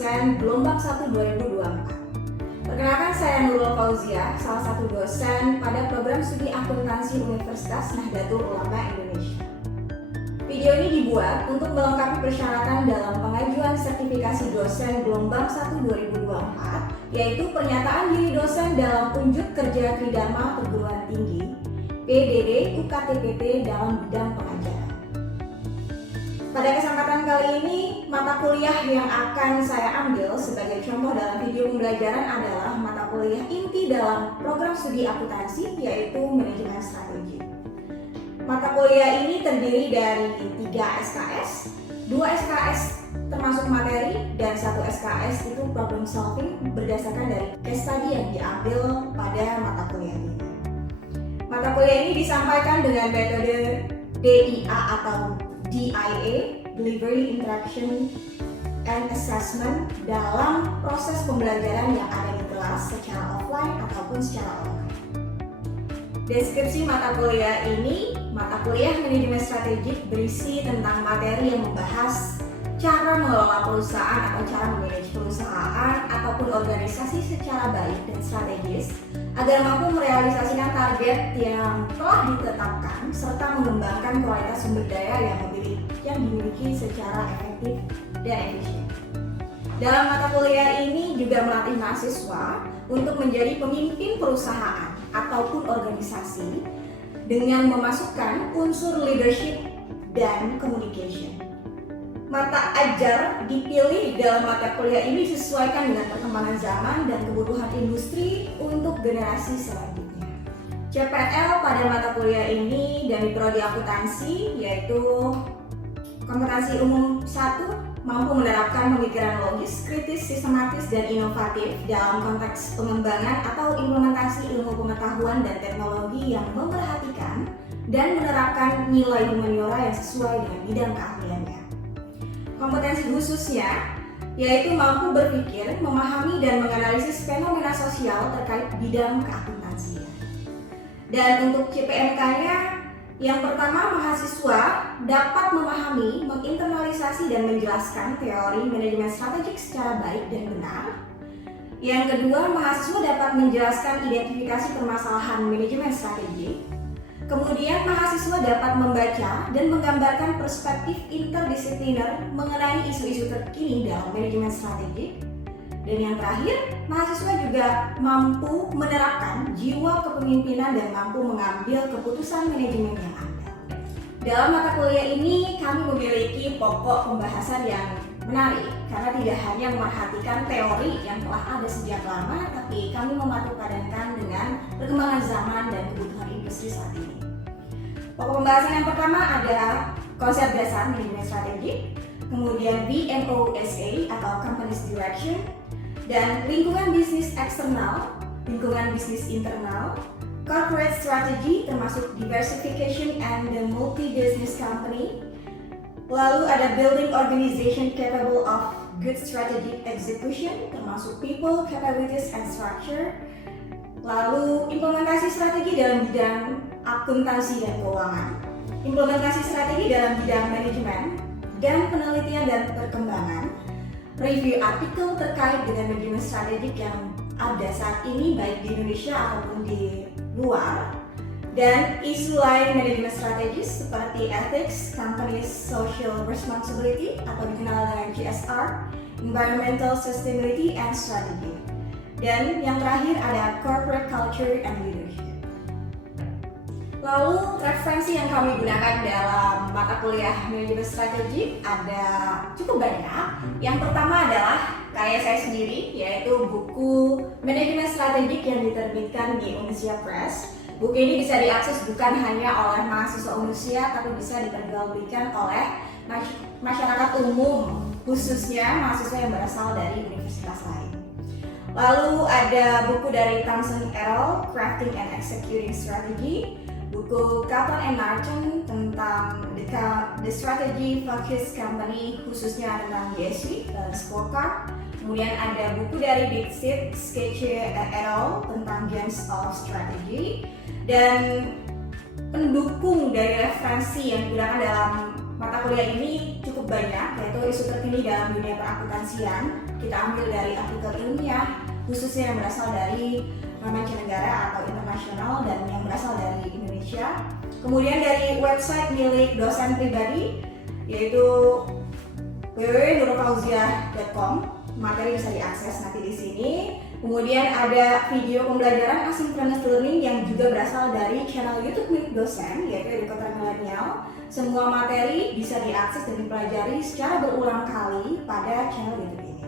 dosen gelombang 1 2024. Perkenalkan, saya Nurul Fauzia, salah satu dosen pada program studi akuntansi Universitas Nahdlatul Ulama Indonesia. Video ini dibuat untuk melengkapi persyaratan dalam pengajuan sertifikasi dosen gelombang 1 2024, yaitu pernyataan diri dosen dalam unjuk kerja Tridharma Perguruan Tinggi PDD UKTPT dalam bidang pengajaran. Pada kesempatan kali ini, mata kuliah yang akan saya ambil sebagai contoh dalam video pembelajaran adalah mata kuliah inti dalam program studi akuntansi, yaitu manajemen strategi. Mata kuliah ini terdiri dari 3 SKS, 2 SKS termasuk materi, dan 1 SKS itu problem solving berdasarkan dari case study yang diambil pada mata kuliah ini. Mata kuliah ini disampaikan dengan metode DIA atau DIA, Delivery, Interaction, and Assessment dalam proses pembelajaran yang ada di kelas secara offline ataupun secara online. Deskripsi mata kuliah ini, mata kuliah manajemen strategik berisi tentang materi yang membahas cara mengelola perusahaan atau cara memanage perusahaan ataupun organisasi secara baik dan strategis agar mampu merealisasikan target yang telah ditetapkan serta mengembangkan kualitas sumber daya yang dimiliki secara efektif dan efisien. Dalam mata kuliah ini juga melatih mahasiswa untuk menjadi pemimpin perusahaan ataupun organisasi dengan memasukkan unsur leadership dan communication. Mata ajar dipilih dalam mata kuliah ini disesuaikan dengan perkembangan zaman dan kebutuhan industri untuk generasi selanjutnya. CPNL pada mata kuliah ini dari prodi akuntansi yaitu kompetensi umum 1, mampu menerapkan pemikiran logis, kritis, sistematis, dan inovatif dalam konteks pengembangan atau implementasi ilmu pengetahuan dan teknologi yang memperhatikan dan menerapkan nilai humaniora yang sesuai dengan bidang keahliannya. Kompetensi khususnya yaitu mampu berpikir, memahami, dan menganalisis fenomena sosial terkait bidang keakuntansian. Dan untuk CPNK-nya, yang pertama, mahasiswa dapat memahami, menginternalisasi, dan menjelaskan teori manajemen strategik secara baik dan benar. Yang kedua, mahasiswa dapat menjelaskan identifikasi permasalahan manajemen strategik. Kemudian, mahasiswa dapat membaca dan menggambarkan perspektif interdisipliner mengenai isu-isu terkini dalam manajemen strategik. Dan yang terakhir, mahasiswa juga mampu menerapkan jiwa kepemimpinan dan mampu mengambil keputusan manajemen yang andal. Dalam mata kuliah ini, kami memiliki pokok pembahasan yang menarik karena tidak hanya memperhatikan teori yang telah ada sejak lama, tapi kami memadupadankan dengan perkembangan zaman dan kebutuhan industri saat ini. Pokok pembahasan yang pertama ada konsep dasar manajemen strategik, kemudian BMOSA atau Company's Direction, dan lingkungan bisnis eksternal, lingkungan bisnis internal, corporate strategy termasuk diversification and the multi-business company. Lalu ada building organization capable of good strategic execution termasuk people, capabilities, and structure. Lalu implementasi strategi dalam bidang akuntansi dan keuangan, implementasi strategi dalam bidang manajemen dan penelitian dan perkembangan, review artikel terkait dengan manajemen strategik yang ada saat ini baik di Indonesia ataupun di luar, dan isu lain manajemen strategis seperti ethics, company social responsibility atau dikenal dengan CSR, environmental sustainability and strategy. Dan yang terakhir ada corporate culture and leadership. Lalu referensi yang kami gunakan dalam mata kuliah manajemen strategik ada cukup banyak. Yang pertama adalah karya saya sendiri, yaitu buku manajemen strategik yang diterbitkan di Unisya Press. Buku ini bisa diakses bukan hanya oleh mahasiswa Unisya, tapi bisa diperjualbelikan oleh masyarakat umum, khususnya mahasiswa yang berasal dari universitas lain. Lalu ada buku dari Thompson et al, Crafting and Executing Strategy, buku Kaplan and Martin tentang The Strategy Focused Company, khususnya tentang ESG, scorecard. Kemudian ada buku dari Dixit, Sketche et al tentang Games of Strategy. Dan pendukung dari referensi yang digunakan dalam Mata kuliah ini cukup banyak, yaitu isu terkini dalam dunia perakuntansian. Kita ambil dari artikel ilmiah, khususnya yang berasal dari mancanegara atau internasional dan yang berasal dari Indonesia. Kemudian dari website milik dosen pribadi, yaitu www.nurulfauziah.com. Materi bisa diakses nanti di sini. Kemudian ada video pembelajaran asynchronous learning yang juga berasal dari channel YouTube milik dosen, yaitu Educator Milenial. Semua materi bisa diakses dan dipelajari secara berulang kali pada channel YouTube ini.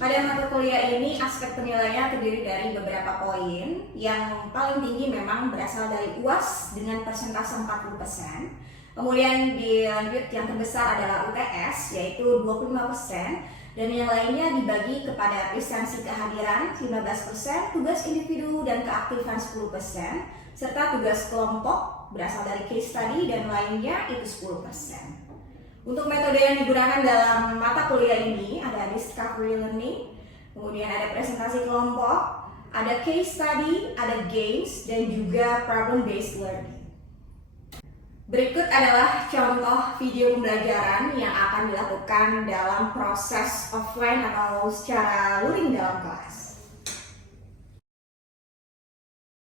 Pada mata kuliah ini, aspek penilaiannya terdiri dari beberapa poin. Yang paling tinggi memang berasal dari UAS dengan persentase 40%. Kemudian dilanjut yang terbesar adalah UTS, yaitu 25%. Dan yang lainnya dibagi kepada presensi kehadiran 15%, tugas individu dan keaktifan 10%, serta tugas kelompok berasal dari case study dan lainnya itu 10%. Untuk metode yang digunakan dalam mata kuliah ini ada discovery learning, kemudian ada presentasi kelompok, ada case study, ada games, dan juga problem based learning. Berikut adalah contoh video pembelajaran yang akan dilakukan dalam proses offline atau secara luring dalam kelas.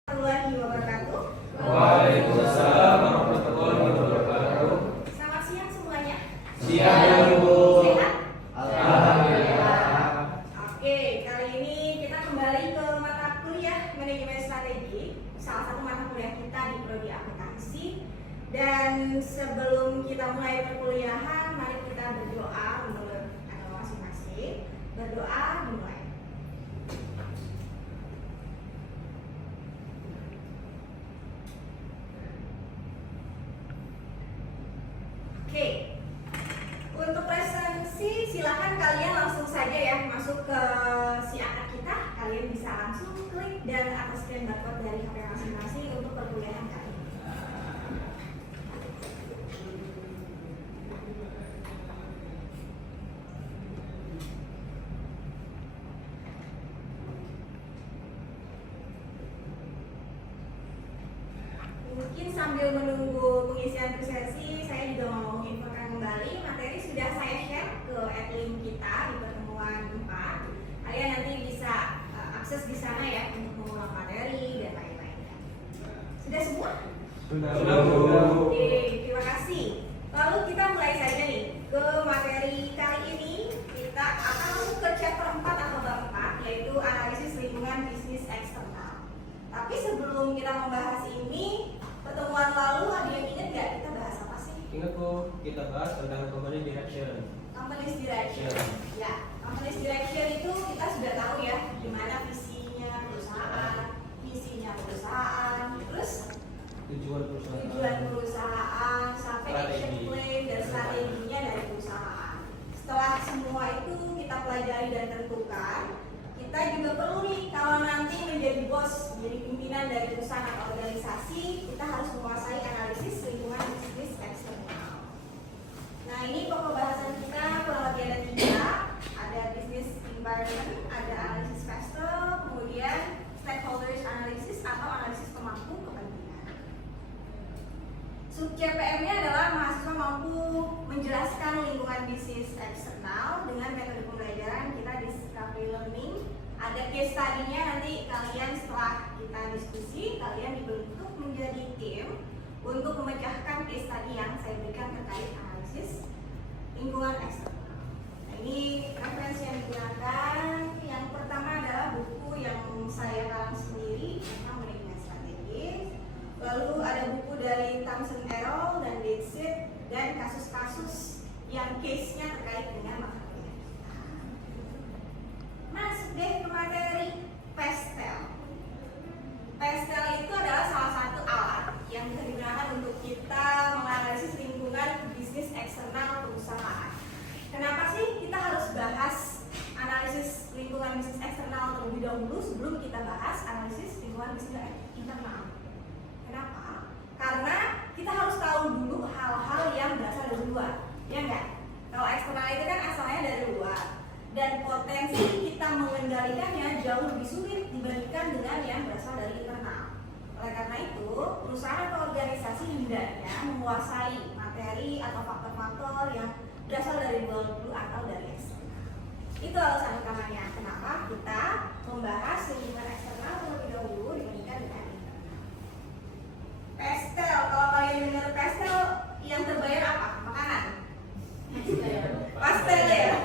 Warahmatullahi wabarakatuh. Waalaikumsalam warahmatullahi wabarakatuh. Selamat siang semuanya. Siang, Bu. Sehat? Alhamdulillah. Oke, kali ini kita kembali ke mata kuliah manajemen strategi, salah satu mata kuliah kita di prodi akuntansi. Dan sebelum kita mulai perkuliahan, mari kita berdoa menurut agama masing-masing. Berdoa dimulai. Oke, untuk presensi silahkan kalian langsung saja ya masuk ke si akad kita. Kalian bisa langsung klik dan atas scan barcode dari HP masing-masing untuk perkuliahan kali ini. Mungkin sambil menunggu pengisian presensi, saya juga mau menginfokan kembali materi sudah saya share ke admin kita di pertemuan 4. Kalian nanti bisa akses di sana ya untuk mengulang materi dan lain-lainnya. Sudah semua? Sudah, Bu. Oke, terima kasih. Lalu kita mulai saja nih ke materi kali ini. Kita akan masuk ke chapter 4 atau bab 4, yaitu analisis lingkungan bisnis eksternal. Tapi sebelum kita membahas ini, pertemuan lalu ada yang ingat nggak kita bahas apa sih? Ingat, Bu, kita bahas tentang company direction. Company's direction. Ya, company's direction itu kita sudah tahu ya gimana visinya perusahaan, misinya perusahaan, terus Tujuan perusahaan. tujuan perusahaan, sampai action Strategi. plan dan strateginya dari perusahaan. Setelah semua itu kita pelajari dan tentukan, kita juga perlu nih kalau nanti menjadi bos, menjadi pimpinan dari perusahaan atau organisasi, kita harus menguasai analisis lingkungan bisnis eksternal. Nah, ini pokok bahasan kita kurang lebih ada 3. Ada business environment, ada analisis factor, kemudian stakeholders analysis atau analisis pemangku kepentingan. Sub CPM-nya adalah mahasiswa mampu menjelaskan lingkungan bisnis eksternal dengan metode pembelajaran kita discovery learning. Ada case study-nya, nanti kalian setelah kita diskusi, kalian dibentuk menjadi tim untuk memecahkan case study yang saya berikan terkait analisis lingkungan eksternal. Nah, ini referensi yang digunakan. Yang pertama adalah buku yang saya karang sendiri tentang manajemen strategis. Lalu ada buku dari Thomson Errol dan Dixit dan kasus-kasus yang case-nya terkait dengan mata kuliah kita. Masuk deh ke materi pastel. Pastel itu adalah salah satu alat yang bisa digunakan untuk kita menganalisis lingkungan bisnis eksternal perusahaan. Kenapa sih kita harus bahas analisis lingkungan bisnis eksternal terlebih dahulu sebelum kita bahas analisis lingkungan bisnis internal? Kenapa? Karena kita harus tahu dulu hal-hal yang berasal dari luar, ya enggak? Kalau eksternal itu kan asalnya dari luar, dan potensi kita mengendalikannya jauh lebih sulit dibandingkan dengan yang berasal dari internal. Oleh karena itu, perusahaan atau organisasi hendaknya menguasai materi atau faktor-faktor yang berasal dari world view atau dari eksternal. Itu alasan utamanya kenapa kita membahas lingkungan eksternal terlebih dahulu dibandingkan dengan internal. Pastel, kalau kalian dengar pastel, yang terbayar apa? Makanan? Pastel ya?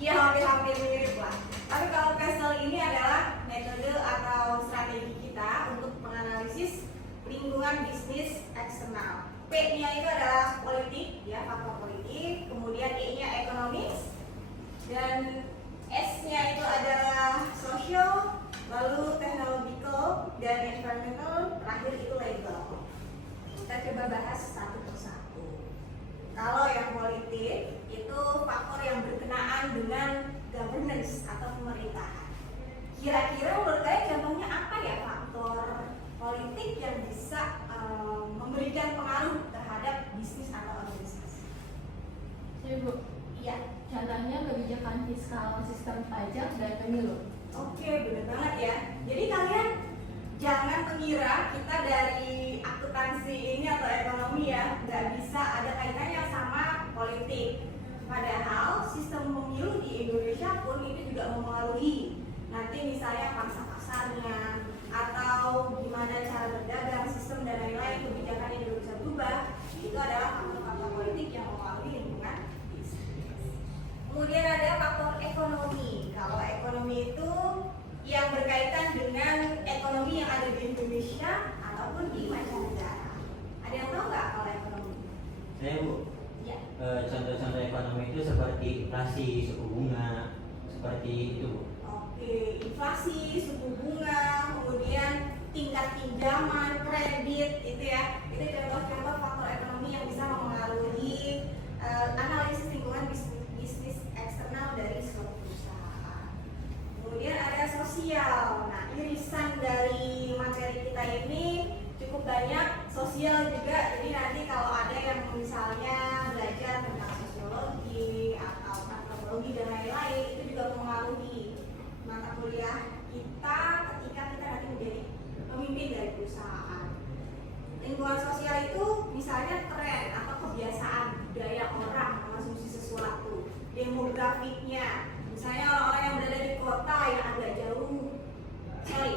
Iya, hampir-hampir mirip lah. Tapi kalau pastel ini adalah metode atau strategi kita untuk menganalisis lingkungan bisnis eksternal. P-nya itu adalah politik, ya, faktor politik. Kemudian E-nya ekonomis, dan S-nya itu adalah social, lalu technological, dan environmental. Terakhir itu legal. Kita coba bahas satu persatu. Kalau yang politik itu faktor yang berkenaan dengan governance atau pemerintahan. Kira-kira menurut kalian contohnya apa ya faktor politik yang bisa memberikan pengaruh terhadap bisnis atau organisasi? Bu, Iya. contohnya kebijakan fiskal, sistem pajak, dan pemilu. Oke, benar banget ya. Jadi kalian jangan mengira kita dari akuntansi ini atau ekonomi ya nggak bisa ada kaitannya sama politik. Padahal sistem pemilu di Indonesia pun itu juga mempengaruhi nanti misalnya pasar-pasarnya atau gimana cara berdagang, sistem dan lain-lain, kebijakannya juga bisa berubah. Itu adalah faktor-faktor politik yang mempengaruhi lingkungan bisnis. Kemudian ada faktor ekonomi. Kalau ekonomi itu yang berkaitan dengan ekonomi yang ada di Indonesia ataupun di mancanegara. Ada yang tahu nggak kalau ekonomi? Saya Bu, Ya. contoh-contoh ekonomi itu seperti inflasi, suku bunga, seperti itu Bu. Oke, inflasi, suku bunga, kemudian tingkat pinjaman, kredit, itu ya. Itu contoh-contoh faktor ekonomi yang bisa mempengaruhi analisis lingkungan bisnis eksternal dari suatu perusahaan. Kemudian ada sosial. Nah, irisan dari materi kita ini cukup banyak. Sosial juga, jadi nanti kalau ada yang misalnya belajar tentang sosiologi atau antropologi dan lain-lain, itu juga mempengaruhi mata kuliah kita ketika kita nanti menjadi pemimpin dari perusahaan. Lingkungan sosial itu misalnya tren atau kebiasaan budaya orang mengonsumsi sesuatu, demografiknya, misalnya orang-orang yang berada di kota yang agak jauh,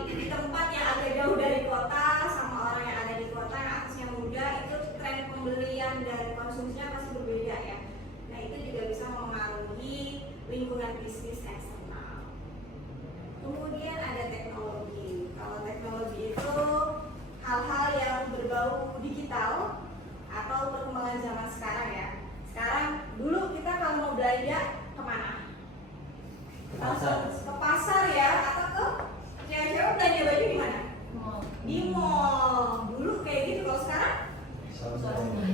di tempat yang agak jauh dari kota sama orang yang ada di kota yang aksesnya mudah, itu tren pembelian dan konsumsinya pasti berbeda ya. Nah itu juga bisa mempengaruhi lingkungan bisnis eksternal. Kemudian ada teknologi. Kalau teknologi itu hal-hal yang berbau digital atau perkembangan zaman sekarang ya. Sekarang dulu kita kalau mau belanja kemana? Langsung ke pasar ya, atau ke cewek-cewek belanja baju di mana? Di mall. Dulu kayak gitu. Kalau sekarang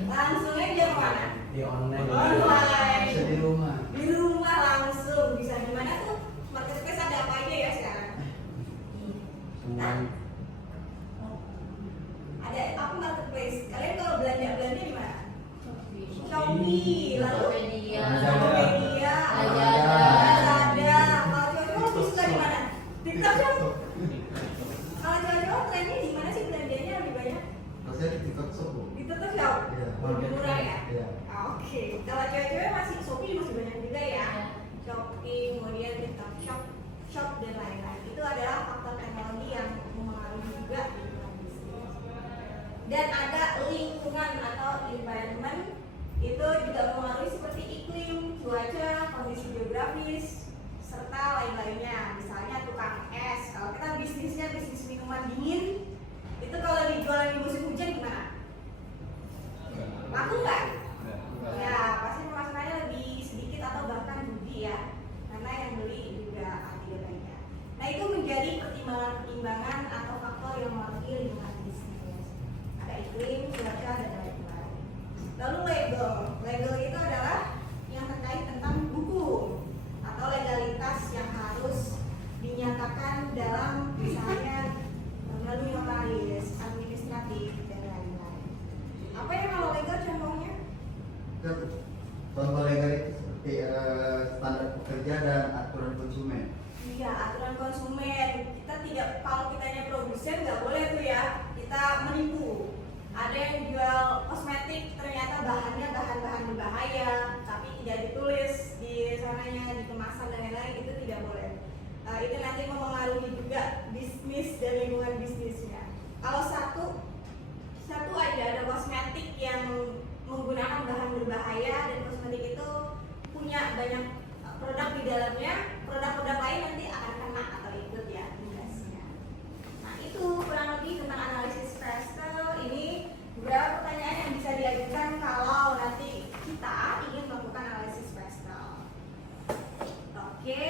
langsung aja kemana? Di online. Online. Bisa di rumah. Di rumah langsung. Bisa di mana tuh? Marketplace ada apa aja ya sekarang? Semua. Ada apa marketplace? Kalian kalau belanja di mana? Shopee, Shopee, lalu Tokopedia, Tokopedia, Lazada. Lazada. Kalau cowok lebih suka di mana? TikTok ya? Kalau cowok trennya di mana sih belanjanya lebih banyak? Rasanya di TikTok Shop, Bu. Di TikTok Shop. Iya. Lebih murah ya? Iya. Oke. Kalau cewek-cewek masih Shopee masih banyak juga ya. Ya. Shopee, kemudian TikTok Shop dan lain-lain. Itu adalah faktor teknologi yang mempengaruhi juga lingkungan bisnis. Dan ada lingkungan atau environment, itu juga mempengaruhi seperti iklim, cuaca, kondisi geografis, serta lain-lainnya. Misalnya tukang es, kalau kita bisnisnya bisnis minuman dingin, itu kalau dijual di musim hujan gimana? Laku nggak? Ya, pasti pemasukannya lebih sedikit atau bahkan rugi ya, karena yang beli juga tidak banyak. Nah itu menjadi pertimbangan-pertimbangan atau faktor yang mempengaruhi lingkungan bisnis. Ada iklim, cuaca, dan lain-lain. Lalu legal itu adalah yang terkait tentang hukum atau legalitas yang harus dinyatakan dalam misalnya melalui notaris, administratif, dan lain-lain. Apa yang kalau legal contohnya? Kan contoh legal itu seperti standar pekerja dan aturan konsumen. Iya, aturan konsumen. Kita tidak, kalau kitanya produsen nggak boleh tuh ya kita menipu. Ada yang jual kosmetik ternyata bahannya banyak produk di dalamnya, produk-produk lain nanti akan kena atau ikut ya imbasnya. Nah itu kurang lebih tentang analisis Prestel. Ini beberapa pertanyaan yang bisa diajukan kalau nanti kita ingin melakukan analisis Prestel. Oke,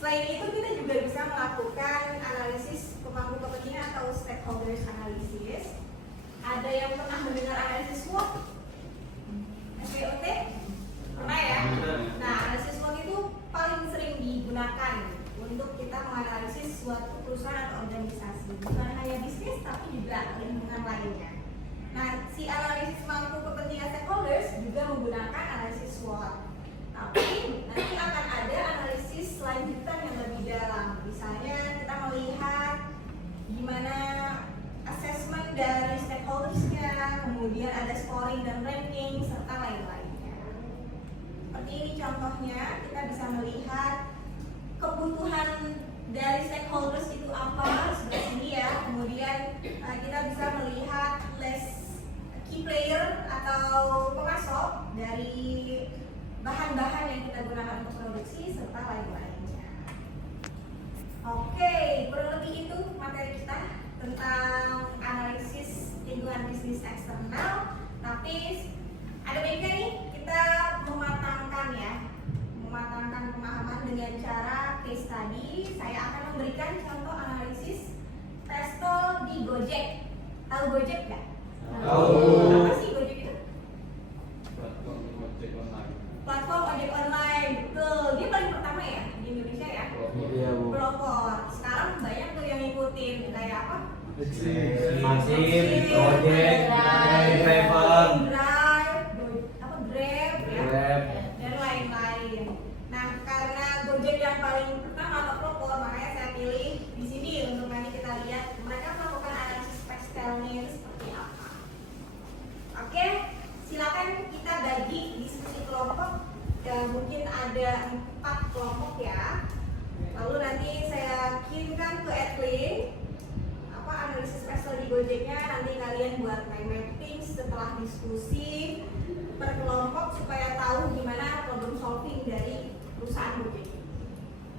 selain itu kita juga bisa melakukan analisis pemangku kepentingan atau stakeholders analysis. Ada yang pernah mendengar analisis SWOT? SWOT? Pernah ya? Nah, analisis SWOT itu paling sering digunakan untuk kita menganalisis suatu perusahaan atau organisasi, bukan hanya bisnis tapi juga lingkungan lainnya. Nah, si analisis pemangku kepentingan stakeholders juga menggunakan analisis SWOT. Tapi nanti akan ada analisis lanjutan yang lebih dalam. Misalnya kita melihat gimana assessment dari stakeholdersnya, kemudian ada scoring dan ranking serta lain-lainnya. Seperti ini contohnya, kita bisa melihat kebutuhan dari stakeholders itu apa sebelah sini ya. Kemudian kita bisa melihat list key player atau pemasok dari bahan-bahan yang kita gunakan untuk produksi serta lain-lainnya. Oke, kurang lebih itu materi kita tentang analisis lingkungan bisnis eksternal. Tapi ada baiknya nih kita mematangkan pemahaman dengan cara case study. Saya akan memberikan contoh analisis Prestel di Gojek. Tahu Gojek nggak? Tahu. Apa sih Gojek itu? Platform ojek online. Platform ojek online, betul. Dia paling pertama ya di Indonesia ya. Iya, Bu. Pelopor. Sekarang banyak tuh yang ngikutin kayak apa? Maxim, Gojek, Driver, Grab ya, Grab. dan lain-lain. Nah, karena Gojek yang paling pertama atau pelopor, makanya saya pilih di sini untuk nanti kita lihat mereka melakukan analisis Prestelnya itu seperti apa. Oke, silakan kita bagi diskusi kelompok. Mungkin ada 4 kelompok ya. Lalu nanti saya kirimkan ke Edwin analisis Prestel di Gojeknya, nanti kalian buat mind mapping setelah diskusi per kelompok supaya tahu gimana problem solving dari perusahaan Gojek.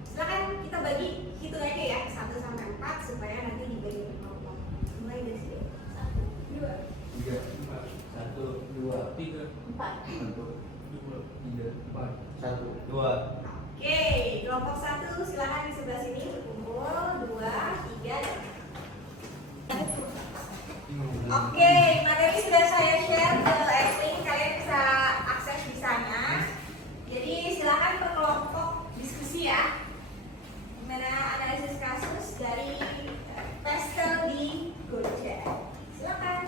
Silakan kita bagi, hitung aja ya 1 sampai 4 supaya nanti dibagi per kelompok. Mulai dari sini. 1, 2, 3, 1, 2, 3, 4. 1, 2, 3, 4, 1, 2. Oke, kelompok 1 silakan di sebelah sini berkumpul. 2, 3, dan Oke, materi sudah saya share ke Edwin, kalian bisa akses di sana. Jadi silakan per kelompok diskusi ya. Gimana analisis kasus dari Prestel di Gojek? Silakan.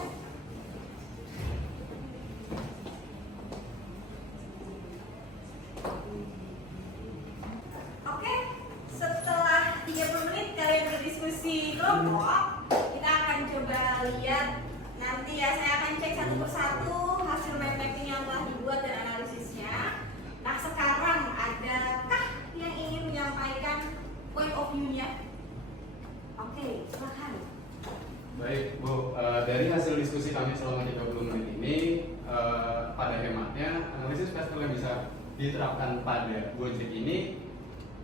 Oke, setelah 30 menit kalian berdiskusi kelompok, kita akan coba lihat nanti ya, saya akan cek satu persatu hasil mind mapping yang telah dibuat dan analisisnya. Nah, sekarang adakah yang ingin menyampaikan point of view-nya? Oke, silakan. Baik, Bu. Dari hasil diskusi kami selama 30 menit ini, pada hematnya, analisis Prestel yang bisa diterapkan pada Gojek ini,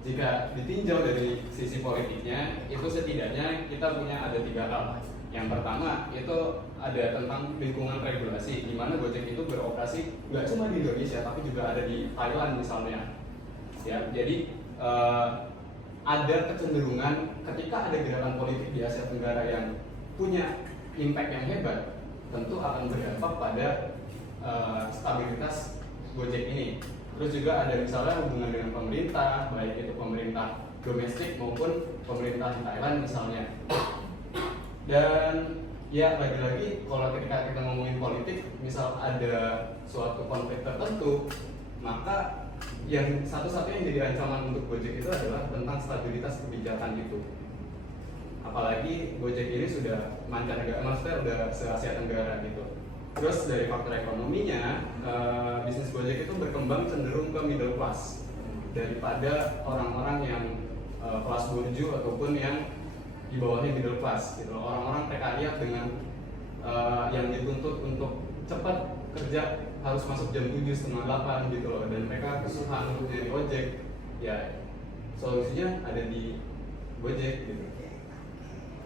jika ditinjau dari sisi politiknya, itu setidaknya kita punya ada 3 hal. Yang pertama itu ada tentang lingkungan regulasi, di mana Gojek itu beroperasi nggak cuma di Indonesia, tapi juga ada di Thailand misalnya. Ya, jadi ada kecenderungan ketika ada gerakan politik di Asia Tenggara yang punya impact yang hebat, tentu akan berdampak pada stabilitas Gojek ini. Terus juga ada misalnya hubungan dengan pemerintah, baik itu pemerintah domestik maupun pemerintah di Thailand misalnya. Dan ya lagi-lagi kalau ketika kita ngomongin politik, misal ada suatu konflik tertentu, maka yang satu-satunya yang jadi ancaman untuk Gojek itu adalah tentang stabilitas kebijakan itu. Apalagi Gojek ini sudah mancanegara, maksudnya udah se-Asia Tenggara gitu. Terus dari faktor ekonominya, bisnis Gojek itu berkembang cenderung ke middle class daripada orang-orang yang kelas burju ataupun yang di bawahnya middle class gitu. Orang-orang prekariat dengan yang dituntut untuk cepat kerja harus masuk jam 7 setengah 8 gitu loh, dan mereka kesusahan untuk nyari ojek. Ya solusinya ada di Gojek gitu.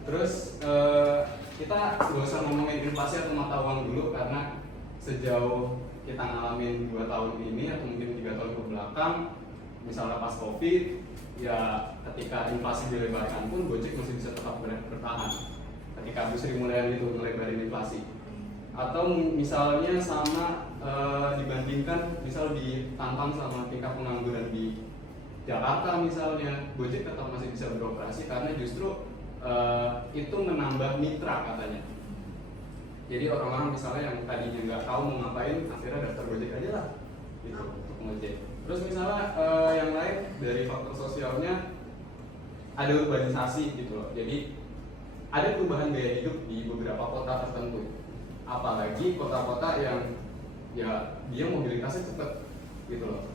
Terus kita nggak usah ngomongin inflasi atau mata uang dulu, karena sejauh kita ngalamin 2 tahun ini atau mungkin 3 tahun ke belakang, misalnya pas Covid, ya ketika inflasi dilebarkan pun Gojek masih bisa tetap bertahan. Ketika Bu Sri Mulyani itu melebarin inflasi, atau misalnya sama dibandingkan misal ditantang sama tingkat pengangguran di Jakarta misalnya, Gojek tetap masih bisa beroperasi karena justru itu menambah mitra katanya. Jadi orang-orang misalnya yang tadinya nggak tahu mau ngapain, akhirnya daftar Gojek aja lah gitu untuk ngojek. Terus misalnya yang lain dari faktor sosialnya ada urbanisasi gitu loh. Jadi ada perubahan gaya hidup di beberapa kota tertentu. Apalagi kota-kota yang ya dia mobilitasnya cepat gitu loh.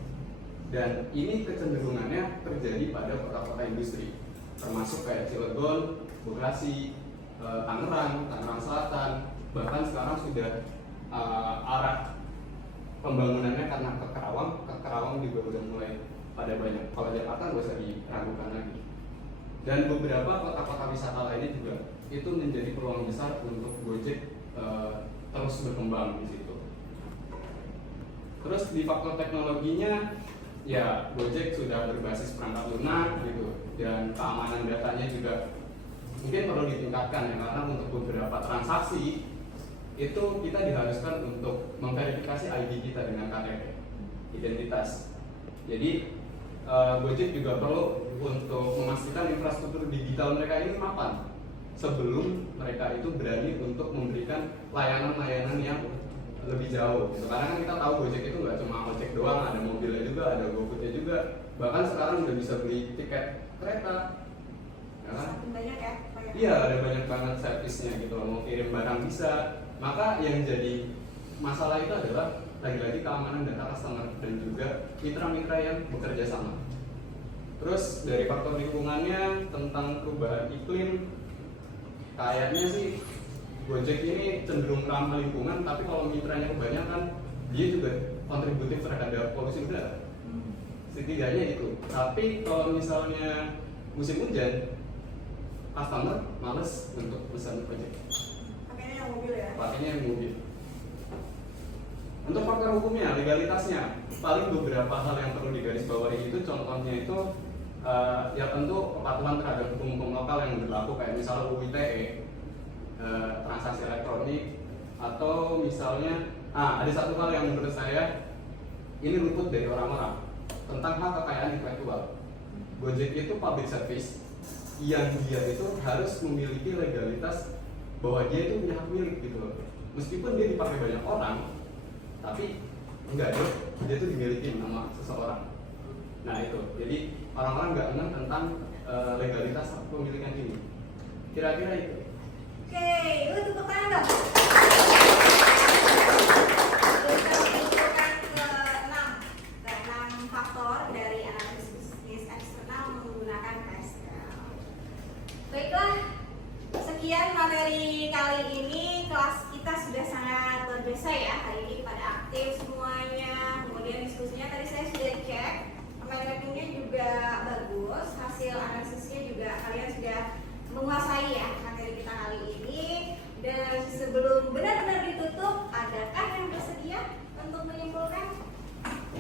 Dan ini kecenderungannya terjadi pada kota-kota industri, termasuk kayak Cilegon, Bekasi, Tangerang Selatan, bahkan sekarang sudah arah pembangunannya karena ke Kerawang juga udah mulai pada banyak. Kalau Jakarta nggak usah diragukan lagi. Dan beberapa kota-kota wisata lainnya juga itu menjadi peluang besar untuk Gojek terus berkembang di situ. Terus di faktor teknologinya, ya Gojek sudah berbasis perangkat lunak gitu, dan keamanan datanya juga mungkin perlu ditingkatkan ya, karena untuk beberapa transaksi itu kita diharuskan untuk memverifikasi ID kita dengan KTP, identitas. Jadi Gojek juga perlu untuk memastikan infrastruktur digital mereka ini mapan sebelum mereka itu berani untuk memberikan layanan-layanan yang lebih jauh gitu. Karena kan kita tahu Gojek itu nggak cuma ojek doang, ada mobilnya juga, ada GoFoodnya juga, bahkan sekarang udah bisa beli tiket kereta ya kan? Banyak ya? Iya, ada banyak banget servisnya gitu loh, mau kirim barang bisa. Maka yang jadi masalah itu adalah lagi-lagi keamanan data customer dan juga mitra-mitra yang bekerja sama. Terus dari faktor lingkungannya, tentang perubahan iklim, kayaknya sih Gojek ini cenderung ramah lingkungan, tapi kalau mitranya kebanyakan dia juga kontributif terhadap polusi udara. Setidaknya itu. Tapi kalau misalnya musim hujan, customer males untuk pesan Gojek. Pakainya yang mobil ya? Pakainya yang mobil. Untuk faktor hukumnya, legalitasnya, paling beberapa hal yang perlu digarisbawahi itu, contohnya itu ya tentu kepatuhan terhadap hukum-hukum lokal yang berlaku, kayak misalnya UU ITE, transaksi elektronik, atau misalnya ada satu hal yang menurut saya ini luput dari orang-orang, tentang hak kekayaan intelektual. Gojek itu public service yang dia itu harus memiliki legalitas bahwa dia itu punya hak milik gitu loh. Meskipun dia dipakai banyak orang, tapi enggak dong, dia itu dimiliki sama seseorang. Nah itu, jadi orang-orang nggak ngeh tentang legalitas kepemilikan ini. Kira-kira itu. Oke, itu tepuk tangan dong. Kita menunjukkan ke-6 faktor dari analisis bisnis eksternal menggunakan PSL. Baiklah, sekian materi kali ini. Kelas kita sudah sangat luar biasa ya hari ini, pada aktif semuanya. Kemudian diskusinya tadi saya sudah cek, mind mappingnya juga bagus, hasil analisisnya juga kalian sudah menguasai ya materi kita kali ini. Dan sebelum benar-benar ditutup, adakah yang bersedia untuk menyimpulkan?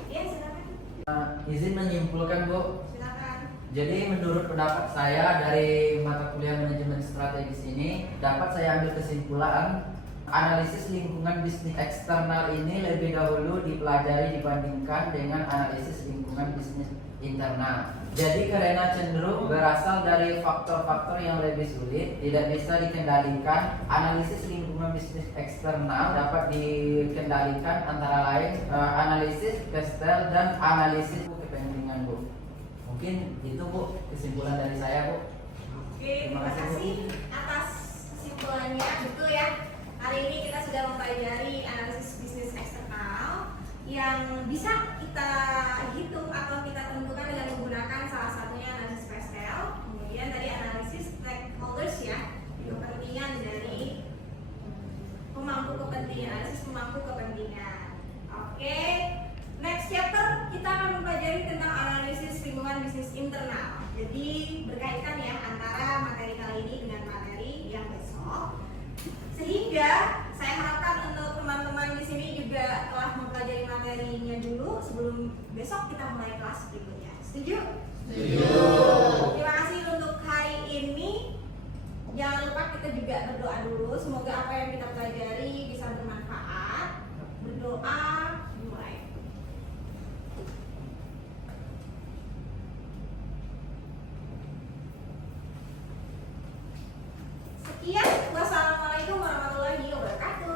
Ya, silakan. Izin menyimpulkan, Bu. Silakan. Jadi menurut pendapat saya dari mata kuliah manajemen strategis ini, dapat saya ambil kesimpulan analisis lingkungan bisnis eksternal ini lebih dahulu dipelajari dibandingkan dengan analisis lingkungan bisnis internal. Jadi karena cenderung berasal dari faktor-faktor yang lebih sulit, tidak bisa dikendalikan, analisis lingkungan bisnis eksternal dapat dikendalikan antara lain analisis PSL dan analisis kepentingan, Bu. Mungkin itu, Bu, kesimpulan dari saya, Bu. Oke, terima kasih atas kesimpulannya. Betul ya, hari ini kita sudah mempelajari analisis bisnis eksternal yang bisa kita hitung atau kita tentukan dengan menggunakan salah satunya analisis PSL. Kemudian tadi analisis stakeholders ya, kepentingan dari pemangku kepentingan strategi analisis pemangku kepentingan. Oke, next chapter kita akan mempelajari tentang analisis lingkungan bisnis internal. Jadi berkaitan ya antara materi kali ini dengan materi yang besok. Sehingga saya harapkan untuk teman-teman di sini juga telah mempelajari materinya dulu sebelum besok kita mulai kelas berikutnya. Setuju? Setuju. Terima kasih untuk hari ini. Jangan lupa kita juga berdoa dulu. Semoga apa yang kita pelajari bisa bermanfaat. Berdoa mulai. Sekian. Wassalamualaikum warahmatullahi wabarakatuh.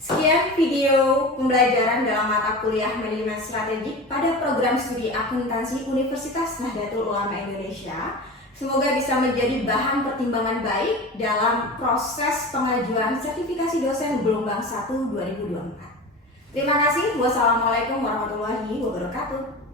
Sekian video pembelajaran dalam mata kuliah Manajemen Strategik pada program studi akuntansi Universitas Nahdlatul Ulama Indonesia. Semoga bisa menjadi bahan pertimbangan baik dalam proses pengajuan sertifikasi dosen gelombang 1 2024. Terima kasih. Wassalamualaikum warahmatullahi wabarakatuh.